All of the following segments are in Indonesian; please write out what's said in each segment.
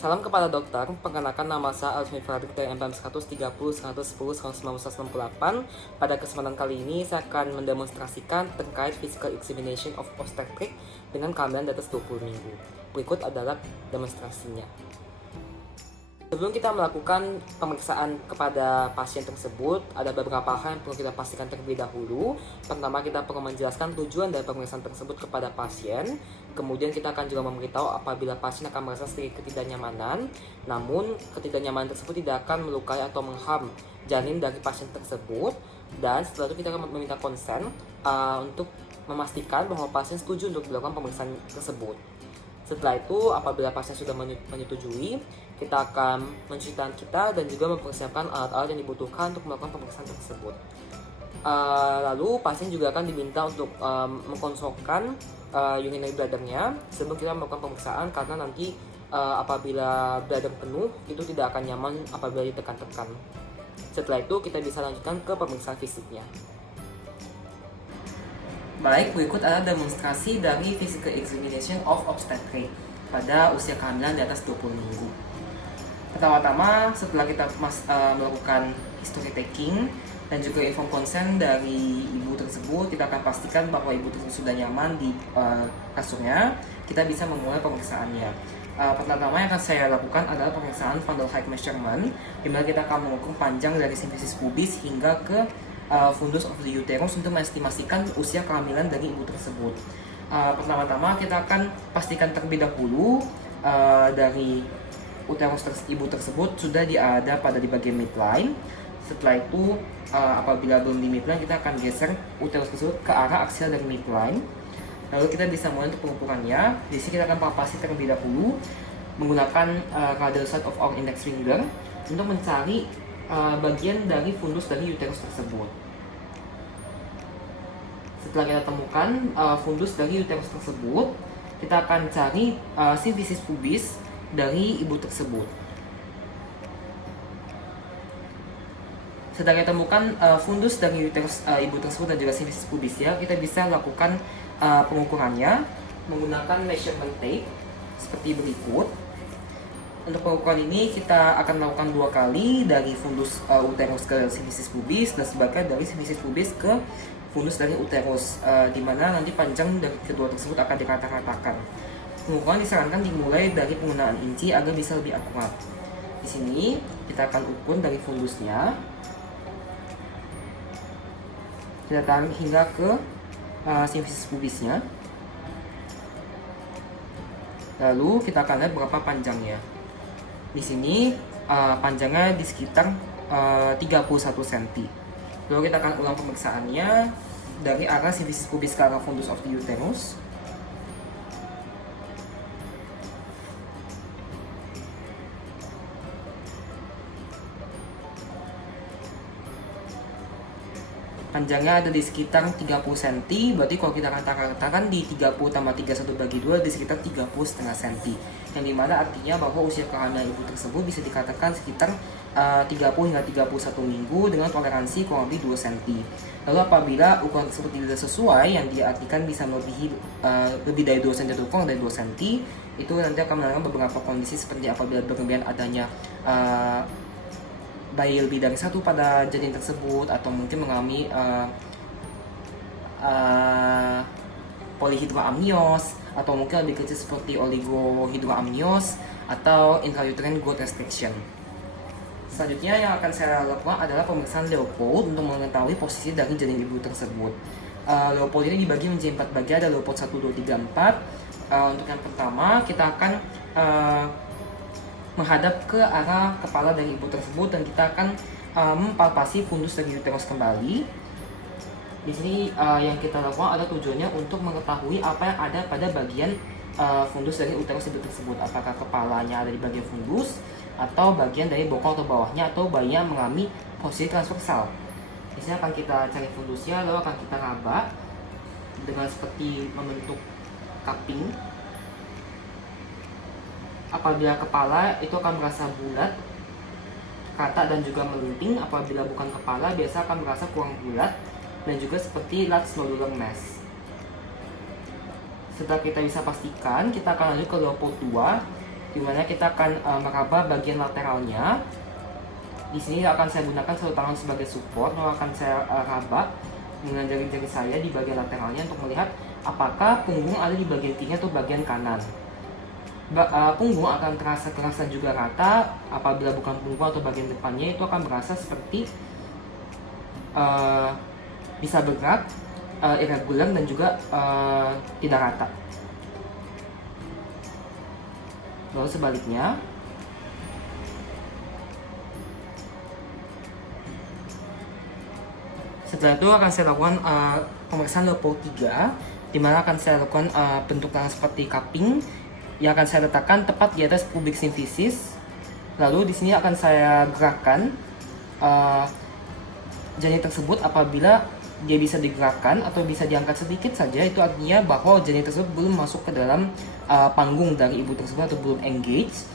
Salam kepada dokter, perkenalkan nama saya Alvin Fredrik dari MPM 130, 110, 190, 168. Pada kesempatan kali ini saya akan mendemonstrasikan terkait physical examination of obstetric dengan kehamilan di atas 20 minggu. Berikut adalah demonstrasinya. Sebelum kita melakukan pemeriksaan kepada pasien tersebut, ada beberapa hal yang perlu kita pastikan terlebih dahulu. Pertama, kita perlu menjelaskan tujuan dari pemeriksaan tersebut kepada pasien. Kemudian kita akan juga memberitahu apabila pasien akan merasa sedikit ketidaknyamanan. Namun, ketidaknyamanan tersebut tidak akan melukai atau mengham janin dari pasien tersebut. Dan setelah itu kita akan meminta konsen untuk memastikan bahwa pasien setuju untuk dilakukan pemeriksaan tersebut. Setelah itu, apabila pasien sudah menyetujui, kita akan mencucikan kita dan juga mempersiapkan alat-alat yang dibutuhkan untuk melakukan pemeriksaan tersebut. Lalu, pasien juga akan diminta untuk mengkonsolkan urinary bladder-nya sebelum kita melakukan pemeriksaan, karena nanti apabila bladder penuh, itu tidak akan nyaman apabila ditekan-tekan. Setelah itu, kita bisa lanjutkan ke pemeriksaan fisiknya. Baik, berikut adalah demonstrasi dari physical examination of obstetric pada usia kehamilan di atas 20 minggu. Pertama-tama, setelah kita melakukan history taking dan juga inform consent dari ibu tersebut, kita akan pastikan bahwa ibu tersebut sudah nyaman di kasurnya. Kita bisa memulai pemeriksaannya. Pertama yang akan saya lakukan adalah pemeriksaan fundal height measurement, di mana kita akan mengukur panjang dari simfisis pubis hingga ke fundus of the uterus untuk mengestimasikan usia kehamilan dari ibu tersebut. Pertama-tama kita akan pastikan terlebih dahulu dari uterus ibu tersebut sudah ada pada di bagian midline. Setelah itu apabila belum di midline, kita akan geser uterus tersebut ke arah aksial dari midline. Lalu kita bisa mulai untuk pengukurannya. Di sini kita akan palpasi terlebih dahulu menggunakan radial side of our index finger untuk mencari bagian dari fundus dari uterus tersebut. Setelah kita temukan fundus dari uterus tersebut, kita akan cari simfisis pubis dari ibu tersebut. Setelah kita temukan fundus dari uterus ibu tersebut dan juga simfisis pubis, ya, kita bisa lakukan pengukurannya menggunakan measurement tape seperti berikut. Untuk pengukuran ini kita akan melakukan 2 kali dari fundus uterus ke simfisis pubis dan sebagian dari simfisis pubis ke fundus dari uterus, di mana nanti panjang dari kedua tersebut akan dirata-ratakan. Pengukuran disarankan dimulai dari penggunaan inci agar bisa lebih akurat. Di sini kita akan ukur dari fundusnya, kita tarik hingga ke simfisis pubisnya. Lalu kita akan lihat berapa panjangnya. Di sini panjangnya di sekitar 31 cm. Lalu kita akan ulang pemeriksaannya dari arah simfisis pubis ke arah fundus of the uterus. Panjangnya ada di sekitar 30 cm, berarti kalau kita katakan di 30 tambah 31 bagi 2 di sekitar 30,5 cm. Yang dimana artinya bahwa usia kehamilan ibu tersebut bisa dikatakan sekitar 30 hingga 31 minggu dengan toleransi kurang lebih 2 cm. Lalu apabila ukuran tersebut tidak sesuai, yang diartikan bisa lebih dari 2 cm atau kurang dari 2 cm, itu nanti akan mengalami beberapa kondisi seperti apabila berlebihan adanya bayi lebih dari satu pada janin tersebut, atau mungkin mengalami polyhydramnios, atau mungkin lebih kecil seperti oligohydramnios atau intrauterine growth restriction. Selanjutnya yang akan saya lakukan adalah pemeriksaan Leopold untuk mengetahui posisi dari janin ibu tersebut. Leopold ini dibagi menjadi 4 bagian, ada Leopold 1, 2, 3, 4. Untuk yang pertama, kita akan menghadap ke arah kepala dari ibu tersebut dan kita akan mempalpasi fundus dari uterus kembali. Di sini yang kita lakukan adalah tujuannya untuk mengetahui apa yang ada pada bagian fundus dari uterus ibu tersebut. Apakah kepalanya ada di bagian fundus, atau bagian dari bokong atau bawahnya, atau bayinya mengalami posisi transversal. Di sini akan kita cari fundusnya, lalu akan kita raba dengan seperti membentuk cupping. Apabila kepala itu akan merasa bulat, rata dan juga melenting. Apabila bukan kepala, biasa akan merasa kurang bulat dan juga seperti large nodular mass. Setelah kita bisa pastikan, kita akan lanjut ke Leopold 2. dimana kita akan meraba bagian lateralnya. Di sini akan saya gunakan satu tangan sebagai support, lalu akan saya raba dengan jari-jari saya di bagian lateralnya untuk melihat apakah punggung ada di bagian kiri atau bagian kanan. Punggung akan terasa keras dan juga rata. Apabila bukan punggung atau bagian depannya, itu akan berasa seperti bisa bergerak, irregular dan juga tidak rata. Lalu sebaliknya, setelah itu akan saya lakukan pemeriksaan Leopold 3, di mana akan saya lakukan bentuk tangan seperti cupping yang akan saya letakkan tepat di atas pubic symphysis. Lalu di sini akan saya gerakkan janin tersebut. Apabila dia bisa digerakkan atau bisa diangkat sedikit saja, itu artinya bahwa janin tersebut belum masuk ke dalam panggung dari ibu tersebut atau belum engage.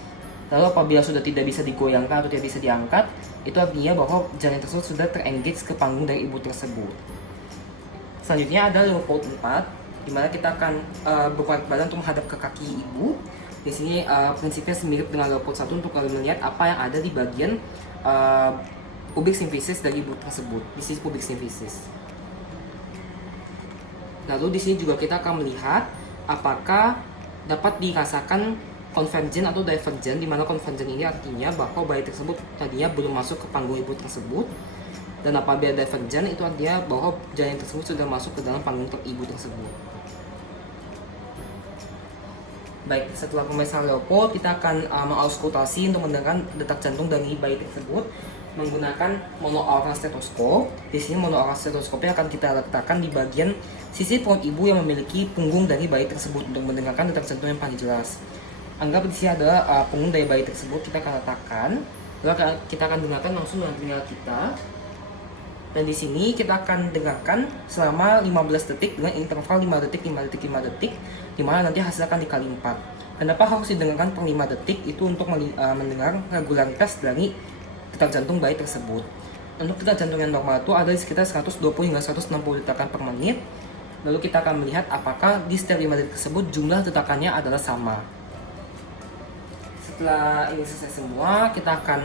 Lalu apabila sudah tidak bisa digoyangkan atau tidak bisa diangkat, itu artinya bahwa janin tersebut sudah terengage ke panggung dari ibu tersebut. Selanjutnya ada Leopold 4, di mana kita akan berbalik badan untuk menghadap ke kaki ibu. Di sini prinsipnya mirip dengan Leopold 1 untuk melihat apa yang ada di bagian pubic symphysis dari ibu tersebut. Di sini pubic symphysis. Lalu di sini juga kita akan melihat apakah dapat dirasakan convergent atau divergent, di mana convergent ini artinya bahwa bayi tersebut tadinya belum masuk ke panggung ibu tersebut, dan apabila divergent itu artinya bahwa janin tersebut sudah masuk ke dalam panggung ibu tersebut. Baik, setelah pemeriksaan Leopold, kita akan mengauskultasi untuk mendengarkan detak jantung dari bayi tersebut menggunakan monoaural stetoskop. Di sini monoaural stetoskopnya akan kita letakkan di bagian sisi perut ibu yang memiliki punggung dari bayi tersebut untuk mendengarkan detak jantung yang paling jelas. Anggap di sini adalah punggung dari bayi tersebut, kita akan letakkan, lalu kita akan dengarkan langsung dengan telinga kita. Dan di sini kita akan dengarkan selama 15 detik dengan interval 5 detik, 5 detik, 5 detik, di mana nanti hasil akan dikali 4. Kenapa harus didengarkan per 5 detik? Itu untuk mendengar regularitas dari detak jantung bayi tersebut. Untuk detak jantung yang normal itu ada di sekitar 120 hingga 160 detakan per menit. Lalu kita akan melihat apakah di setiap 5 detik tersebut jumlah detakannya adalah sama. Setelah ini selesai semua, kita akan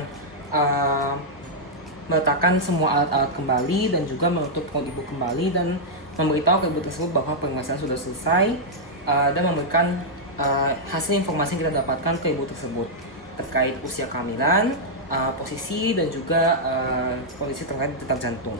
meletakkan semua alat-alat kembali dan juga menutup perut ibu kembali dan memberitahu ke ibu tersebut bahwa pemeriksaan sudah selesai, dan memberikan hasil informasi yang kita dapatkan ke ibu tersebut terkait usia kehamilan, posisi dan juga kondisi terkait detak jantung.